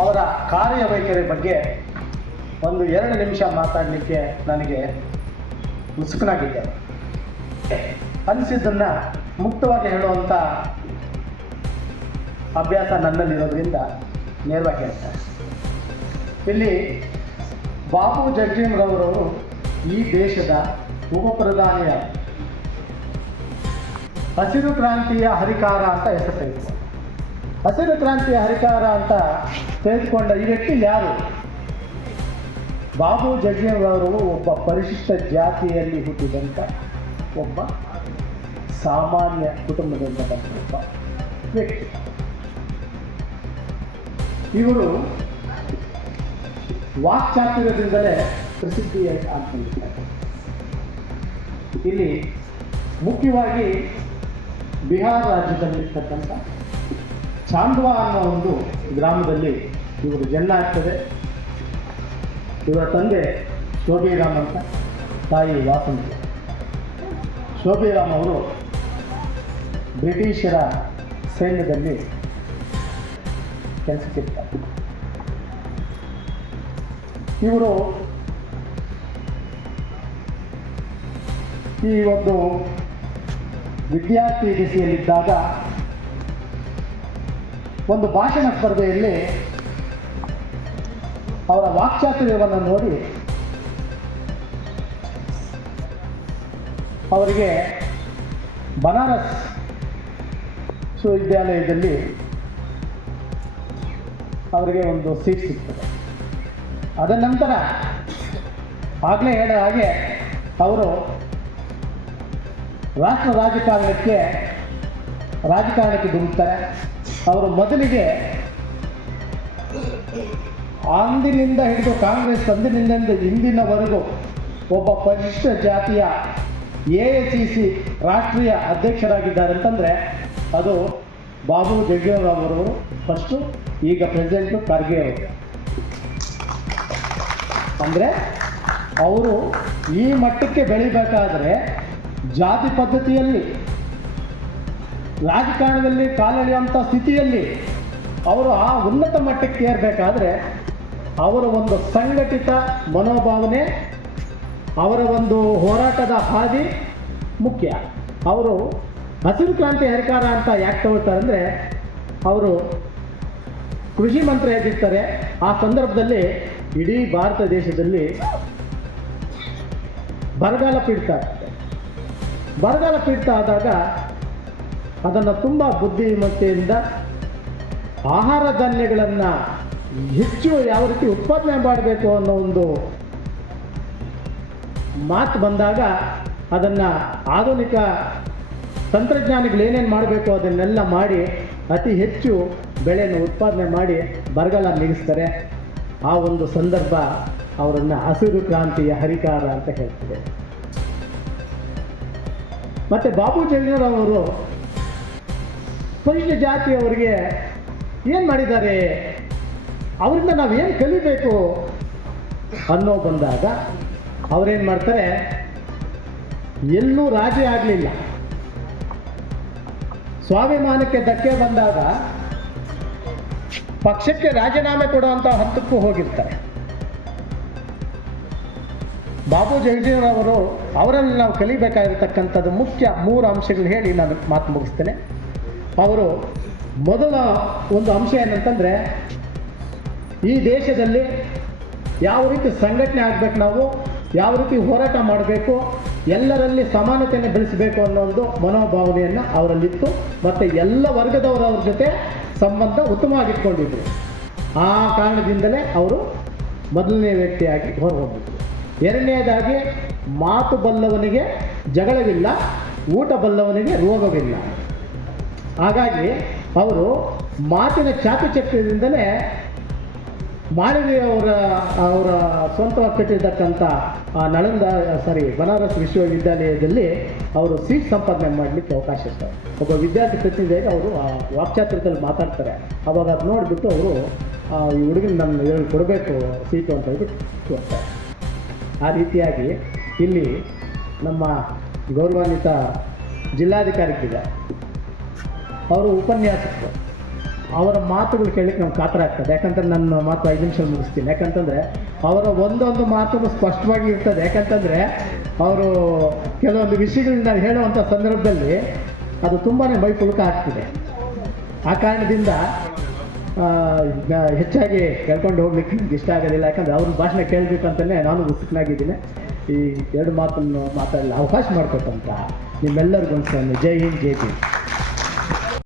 ಅವರ ಕಾರ್ಯವೈಖರಿ ಬಗ್ಗೆ ಒಂದು 2 ನಿಮಿಷ ಮಾತಾಡಲಿಕ್ಕೆ ನನಗೆ ಉತ್ಸುಕನಾಗಿದ್ದೆ. ಅನಿಸಿದ್ದನ್ನು ಮುಕ್ತವಾಗಿ ಹೇಳುವಂಥ ಅಭ್ಯಾಸ ನನ್ನಲ್ಲಿರೋದ್ರಿಂದ ನೇರವಾಗಿ ಹೇಳ್ತಾರೆ. ಇಲ್ಲಿ ಬಾಬು ಜಗಜೀವನರಾಮ್ರವರು ಈ ದೇಶದ ಉಪ ಪ್ರಧಾನಿಯ ಹಸಿರು ಕ್ರಾಂತಿಯ ಹರಿಕಾರ ಅಂತ ಹೆಸರು ತೆಗೆದುಕೊಂಡು, ಹಸಿರು ಕ್ರಾಂತಿಯ ಹರಿಕಾರ ಅಂತ ತೆಗೆದುಕೊಂಡ ಈ ವ್ಯಕ್ತಿ ಯಾರು? ಬಾಬು ಜಗಜೀವನರಾಮ್ರವರು ಒಬ್ಬ ಪರಿಶಿಷ್ಟ ಜಾತಿಯಲ್ಲಿ ಹುಟ್ಟಿದಂಥ ಒಬ್ಬ ಸಾಮಾನ್ಯ ಕುಟುಂಬದಿಂದ ಬಂದ ಒಬ್ಬ ವ್ಯಕ್ತಿ. ಇವರು ವಾಕ್ಚಾತುರ್ಯದಿಂದಲೇ ಪ್ರಸಿದ್ಧಿ ಆಗ್ಕೊಂಡಿದ್ದಾರೆ. ಇಲ್ಲಿ ಮುಖ್ಯವಾಗಿ ಬಿಹಾರ ರಾಜ್ಯದಲ್ಲಿರ್ತಕ್ಕಂಥ ಚಾಂದ್ವಾ ಅನ್ನೋ ಒಂದು ಗ್ರಾಮದಲ್ಲಿ ಇವರು ಜನ್ಮ ಆಗ್ತದೆ. ಇವರ ತಂದೆ ಶೋಭಿರಾಮ್ ಅಂತ, ತಾಯಿ ವಾಸಂತಿ. ಶೋಭಿರಾಮ್ ಅವರು ಬ್ರಿಟಿಷರ ಸೈನ್ಯದಲ್ಲಿ ಕೆಲಸಕ್ಕಿರ್ತಾರೆ. ಇವರು ಈ ಒಂದು ವಿದ್ಯಾರ್ಥಿ ದಿಸೆಯಲ್ಲಿದ್ದಾಗ ಒಂದು ಭಾಷಣ ಸ್ಪರ್ಧೆಯಲ್ಲಿ ಅವರ ವಾಕ್ಚಾತುರ್ಯವನ್ನು ನೋಡಿ ಅವರಿಗೆ ಬನಾರಸ್ ವಿಶ್ವವಿದ್ಯಾಲಯದಲ್ಲಿ ಅವರಿಗೆ ಒಂದು ಸೀಟ್ ಸಿಗ್ತದೆ. ಅದರ ನಂತರ ಆಗಲೇ ಹೇಳಿದ ಹಾಗೆ ಅವರು ರಾಜಕಾರಣಕ್ಕೆ ಧುಮುಕ್ತಾರೆ. ಅವರು ಮೊದಲಿಗೆ ಅಂದಿನಿಂದ ಹಿಡಿದು ಕಾಂಗ್ರೆಸ್ ಅಂದಿನಿಂದ ಇಂದಿನವರೆಗೂ ಒಬ್ಬ ಪರಿಶಿಷ್ಟ ಜಾತಿಯ AICC ರಾಷ್ಟ್ರೀಯ ಅಧ್ಯಕ್ಷರಾಗಿದ್ದಾರೆ ಅಂತಂದರೆ ಅದು ಬಾಬು ಜಗಜೀವನರಾಮ್ ಅವರು ಫಸ್ಟು. ಈಗ ಪ್ರೆಸಿಡೆಂಟು ಖರ್ಗೆ ಅವರು. ಅಂದರೆ ಅವರು ಈ ಮಟ್ಟಕ್ಕೆ ಬೆಳಿಬೇಕಾದರೆ ಜಾತಿ ಪದ್ಧತಿಯಲ್ಲಿ ರಾಜಕಾರಣದಲ್ಲಿ ಕಾಲೆಳೆಯುವಂಥ ಸ್ಥಿತಿಯಲ್ಲಿ ಅವರು ಆ ಉನ್ನತ ಮಟ್ಟಕ್ಕೆ ಏರಬೇಕಾದ್ರೆ ಅವರ ಒಂದು ಸಂಘಟಿತ ಮನೋಭಾವನೆ, ಅವರ ಒಂದು ಹೋರಾಟದ ಹಾದಿ ಮುಖ್ಯ. ಅವರು ಹಸಿರು ಕ್ರಾಂತಿ ಹರಿಕಾರ ಅಂತ ಯಾಕೆ ತಗೊಳ್ತಾರೆ ಅಂದರೆ ಅವರು ಕೃಷಿ ಮಂತ್ರಿಯಾಗಿರ್ತಾರೆ. ಆ ಸಂದರ್ಭದಲ್ಲಿ ಇಡೀ ಭಾರತ ದೇಶದಲ್ಲಿ ಬರಗಾಲ ಪೀಡಿತ ಆಗ್ತದೆ. ಬರಗಾಲ ಪೀಡಿತ ಆದಾಗ ಅದನ್ನು ತುಂಬ ಬುದ್ಧಿಮತ್ತೆಯಿಂದ ಆಹಾರ ಧಾನ್ಯಗಳನ್ನು ಹೆಚ್ಚು ಯಾವ ರೀತಿ ಉತ್ಪಾದನೆ ಮಾಡಬೇಕು ಅನ್ನೋ ಒಂದು ಮಾತು ಬಂದಾಗ ಅದನ್ನು ಆಧುನಿಕ ತಂತ್ರಜ್ಞಾನಗಳು ಏನೇನು ಮಾಡಬೇಕು ಅದನ್ನೆಲ್ಲ ಮಾಡಿ ಅತಿ ಹೆಚ್ಚು ಬೆಳೆಯನ್ನು ಉತ್ಪಾದನೆ ಮಾಡಿ ಬರಗಾಲ ನೀಗಿಸ್ತಾರೆ. ಆ ಒಂದು ಸಂದರ್ಭ ಅವರನ್ನು ಹಸಿರು ಕ್ರಾಂತಿಯ ಹರಿಕಾರ ಅಂತ ಹೇಳ್ತಾರೆ. ಮತ್ತು ಬಾಬು ಜಗಜೀವನರಾಮ್ ಅವರು ಪರಿಶಿಷ್ಟ ಜಾತಿಯವರಿಗೆ ಏನು ಮಾಡಿದ್ದಾರೆ, ಅವರಿಂದ ನಾವೇನು ಕಲಿಬೇಕು ಅನ್ನೋ ಬಂದಾಗ ಅವರೇನು ಮಾಡ್ತಾರೆ, ಎಲ್ಲೂ ರಾಜಿ ಆಗಲಿಲ್ಲ. ಸ್ವಾಭಿಮಾನಕ್ಕೆ ಧಕ್ಕೆ ಬಂದಾಗ ಪಕ್ಷಕ್ಕೆ ರಾಜೀನಾಮೆ ಕೊಡುವಂಥ ಹಂತಕ್ಕೂ ಹೋಗಿರ್ತಾರೆ. ಬಾಬು ಜಗಜೀವನರಾಮ್ ಅವರು ಅವರಲ್ಲಿ ನಾವು ಕಲಿಬೇಕಾಗಿರ್ತಕ್ಕಂಥದ್ದು ಮುಖ್ಯ 3 ಅಂಶಗಳು ಹೇಳಿ ನಾನು ಮಾತು ಮುಗಿಸ್ತೇನೆ. ಅವರು ಮೊದಲ ಒಂದು ಅಂಶ ಏನಂತಂದರೆ, ಈ ದೇಶದಲ್ಲಿ ಯಾವ ರೀತಿ ಸಂಘಟನೆ ಆಗಬೇಕು, ನಾವು ಯಾವ ರೀತಿ ಹೋರಾಟ ಮಾಡಬೇಕು, ಎಲ್ಲರಲ್ಲಿ ಸಮಾನತೆಯನ್ನು ಬೆಳೆಸಬೇಕು ಅನ್ನೋ ಒಂದು ಮನೋಭಾವನೆಯನ್ನು ಅವರಲ್ಲಿತ್ತು. ಮತ್ತು ಎಲ್ಲ ವರ್ಗದವರವ್ರ ಜೊತೆ ಸಂಬಂಧ ಉತ್ತಮವಾಗಿಟ್ಕೊಂಡಿದ್ರು. ಆ ಕಾರಣದಿಂದಲೇ ಅವರು ಮೊದಲನೇ ವ್ಯಕ್ತಿಯಾಗಿ ಹೊರಹೊಮ್ಮಿದ್ರು. ಎರಡನೇದಾಗಿ, ಮಾತು ಬಲ್ಲವನಿಗೆ ಜಗಳವಿಲ್ಲ, ಊಟ ಬಲ್ಲವನಿಗೆ ರೋಗವಿಲ್ಲ. ಹಾಗಾಗಿ ಅವರು ಮಾತಿನ ಚಾತುಚಕ್ಯದಿಂದಲೇ ಅವರ ಸ್ವಂತವಾಗಿ ಕಟ್ಟಿರ್ತಕ್ಕಂಥ ಬನಾರಸ್ ವಿಶ್ವವಿದ್ಯಾಲಯದಲ್ಲಿ ಅವರು ಸೀಟ್ ಸಂಪಾದನೆ ಮಾಡಲಿಕ್ಕೆ ಅವಕಾಶ ಇರ್ತಾರೆ. ಒಬ್ಬ ವಿದ್ಯಾರ್ಥಿ ಪ್ರತಿನಿಧಿಯಾಗಿ ಅವರು ವಾಕ್ಚಾತುರ್ಯದಲ್ಲಿ ಮಾತಾಡ್ತಾರೆ. ಅವಾಗ ಅದು ನೋಡಿಬಿಟ್ಟು ಅವರು ಈ ಹುಡುಗನ ನನ್ನ ಇದರಲ್ಲಿ ಕೊಡಬೇಕು ಸೀಟು ಅಂತ ಹೇಳ್ಬಿಟ್ಟು ಕೊಡ್ತಾರೆ. ಆ ರೀತಿಯಾಗಿ ಇಲ್ಲಿ ನಮ್ಮ ಗೌರವಾನ್ವಿತ ಜಿಲ್ಲಾಧಿಕಾರಿಗಳಿದ್ದಾರೆ, ಅವರು ಉಪನ್ಯಾಸಕರು. ಅವರ ಮಾತುಗಳು ಕೇಳಲಿಕ್ಕೆ ನಮ್ಗೆ ಕಾತರ ಆಗ್ತದೆ. ಯಾಕಂತಂದ್ರೆ ನನ್ನ ಮಾತು 5 ನಿಮಿಷ ಮುಗಿಸ್ತೀನಿ. ಯಾಕಂತಂದರೆ ಅವರ ಒಂದೊಂದು ಮಾತನ್ನು ಸ್ಪಷ್ಟವಾಗಿ ಇರ್ತದೆ. ಯಾಕಂತಂದರೆ ಅವರು ಕೆಲವೊಂದು ವಿಷಯಗಳನ್ನ ಹೇಳುವಂಥ ಸಂದರ್ಭದಲ್ಲಿ ಅದು ತುಂಬಾ ಮೈಪುಲಕ ಆಗ್ತಿದೆ. ಆ ಕಾರಣದಿಂದ ಹೆಚ್ಚಾಗಿ ಕೇಳ್ಕೊಂಡು ಹೋಗ್ಲಿಕ್ಕೆ ನನಗೆ ಇಷ್ಟ ಆಗೋದಿಲ್ಲ. ಯಾಕಂದರೆ ಅವ್ರ ಭಾಷಣ ಕೇಳಬೇಕಂತಲೇ ನಾನು ಉತ್ಸುಕನಾಗಿದ್ದೀನಿ. ಈ 2 ಮಾತನ್ನು ಮಾತಾಡಲು ಅವಕಾಶ ಮಾಡಿಕೊಟ್ಟಂತ ನಿಮ್ಮೆಲ್ಲರಿಗೂ ಒಂದು ಜೈ ಹಿಂದ್ ಜೈ ಭೀಮ್.